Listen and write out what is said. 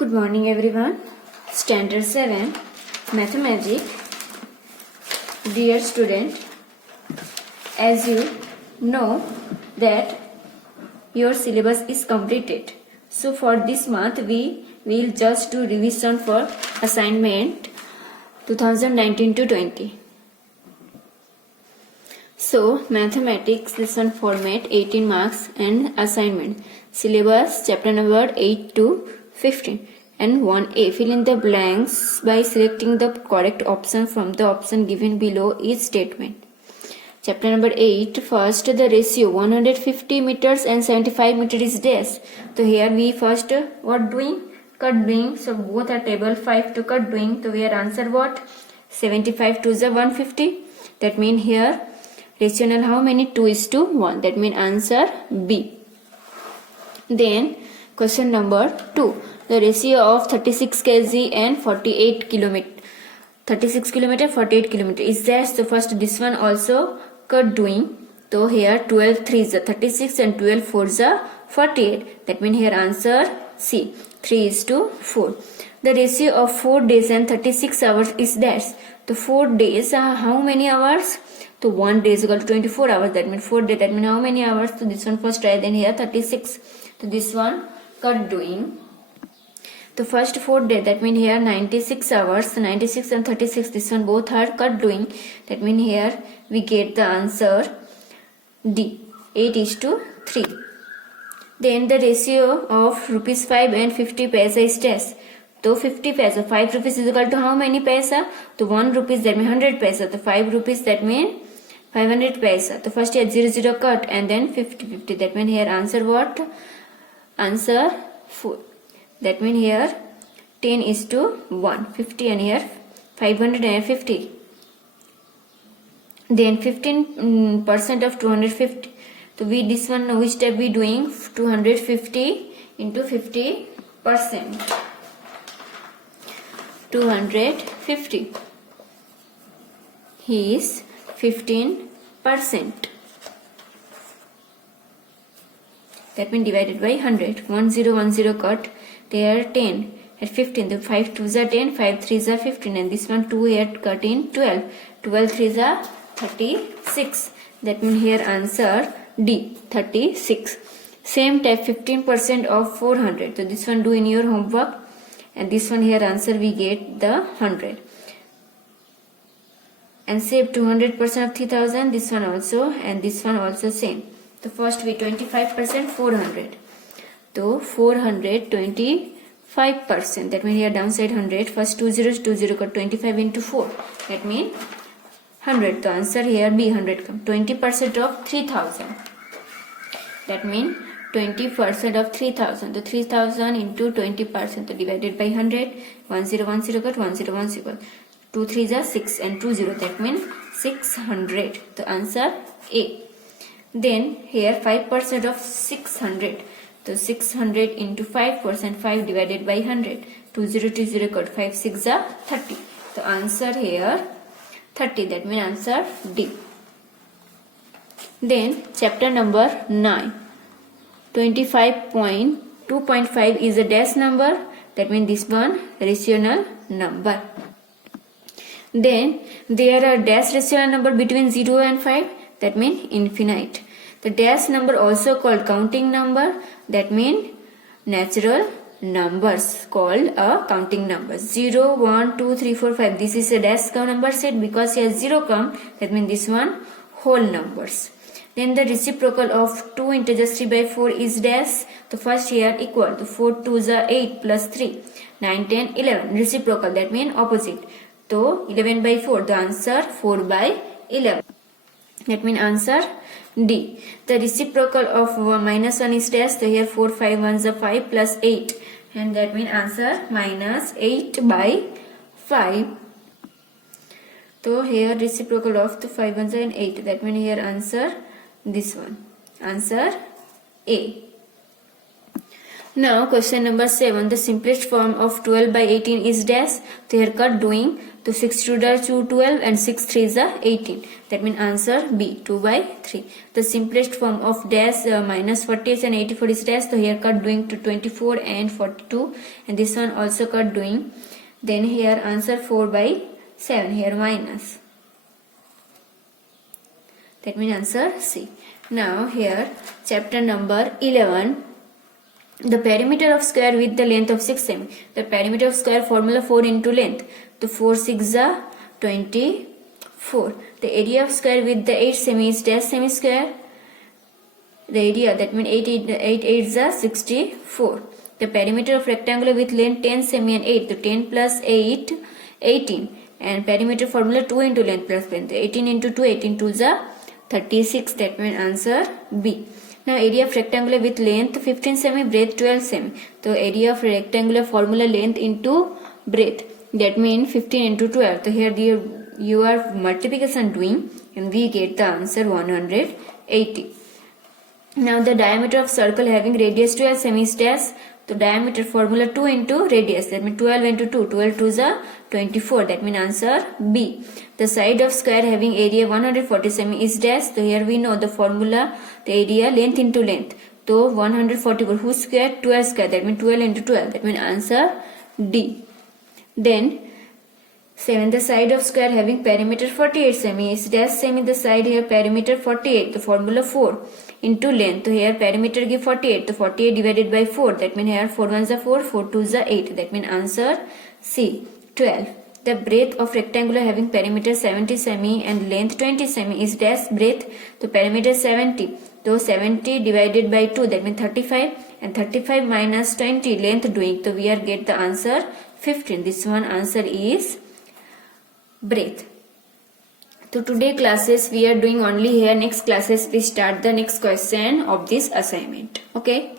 Good morning everyone. Standard 7 Mathematics. Dear student, as you know that your syllabus is completed. So for this month we will just do revision for assignment 2019 to 20. So mathematics lesson format 18 marks and assignment. Syllabus chapter number 8 to 15 and 1A. Fill in the blanks by selecting the correct option from the option given below each statement. Chapter number 8. First, the ratio 150 meters and 75 meters is dash. So here we first what doing? Cut doing. So both are table 5 to cut doing. So here answer what? 75 to the 150. That mean here rational how many? 2:1. That mean answer B. Then question number 2. The ratio of 36 kg and 48 kilometer. 36 kilometer, 48 kilometer is there. So first this one also cut doing. So here 12 3 is 36 and 12 4 is 48. That means here answer C. 3:4. The ratio of 4 days and 36 hours is dash. So 4 days how many hours? So 1 day is equal to 24 hours. That means 4 days. That means how many hours? So this one first try. Then here 36. So this one cut doing. The first 4 days, that means here 96 hours, 96 and 36, this one both are cut doing. That means here we get the answer D, 8:3. Then the ratio of rupees 5 and 50 paisa is dash. So 50 paisa, 5 rupees is equal to how many paisa? So 1 rupees, that means 100 paisa. So 5 rupees, that means 500 paisa. So first here 0 0 cut and then 50 50. That means here answer what? Answer 4. That means here 10:1, 50 and here 550. Then 15% of 250. So we this one which step we doing? 250 into 50%. 250 is 15%. That means divided by 100. 1010 cut. There 10 at 15. The 5 2s are 10, 5 3s are 15, and this one 2 here cut in 12. 12 3s are 36. That means here answer D, 36. Same type 15% of 400. So this one do in your homework, and this one here answer we get the 100. And save 200% of 3000. This one also, and this one also same. So first we 25% 400. So 425%. That means here downside 100. First 2 zeros, 2 0 cut 25 into 4. That means 100. The answer here B, 100 come. 20% of 3000. That means 20% of 3000. So 3000 into 20%. So divided by 100. 1010 cut 1010. 2 3s are 6 and 2 0. That means 600. The answer A. Then here 5% of 600. So 600 into 5%, 5 divided by 100. 2020 cut 5 6 are 30. The answer here 30. That means answer D. Then chapter number 9. 25.2.5 is a dash number. That means this one rational number. Then there are dash rational number between 0 and 5. That means infinite. The dash number also called counting number. That means natural numbers called a counting number. 0, 1, 2, 3, 4, 5. This is a dash number set because here 0 come. That means this one whole numbers. Then the reciprocal of 2 integers 3 by 4 is dash. The first here equal to 4 2s are 8 plus 3. 9, 10, 11. Reciprocal, that means opposite. So 11 by 4. The answer 4 by 11. That means answer D. The reciprocal of minus 1 is dash. So here 4 5 1s are 5 plus 8. And that means answer minus 8 by 5. So here reciprocal of the 5 1s are and 8. That means here answer this one. Answer A. Now question number 7. The simplest form of 12 by 18 is dash. So here cut doing. So 6 2 2 12 and 6 3 is 18. That means answer B 2 by 3. The simplest form of dash minus 48 and 84 is dash. So here cut doing to 24 and 42, and this one also cut doing. Then here answer 4 by 7. Here minus. That means answer C. Now here chapter number 11. The perimeter of square with the length of 6 cm. The perimeter of square formula 4 into length. The 4 6 are 24. The area of square with the 8 cm is dash semi square. The area, that means 8 8 are 64. The perimeter of rectangular with length 10 cm and 8. The 10 plus 8 18. And perimeter formula 2 into length plus length. 18 into 2 18 2 is 36. That means answer B. Now area of rectangular with length 15 cm, breadth 12 cm. So area of rectangular formula length into breadth. That means 15 into 12. So here you are multiplication doing, and we get the answer 180. Now the diameter of circle having radius 12 cm is dash. So diameter formula 2 into radius. That means 12 into 2. 12 2 is 24. That means answer B. The side of square having area 140 cm is dash. So here we know the formula, the area length into length. So 144 whose square? 12 square. That means 12 into 12. That means answer D. Then 7. The side of square having perimeter 48 cm is dash cm. The side here perimeter 48. The formula 4 into length. So here perimeter give 48. The 48 divided by 4. That means here 4 1s are 4. 4 2s are 8. That means answer C. 12. The breadth of rectangular having perimeter 70 cm and length 20 cm is dash breadth. So perimeter 70. So 70 divided by 2. That means 35. And 35 minus 20 length doing. So we are get the answer 15. This one answer is breadth. So today classes we are doing only here. Next classes we start the next question of this assignment. Okay.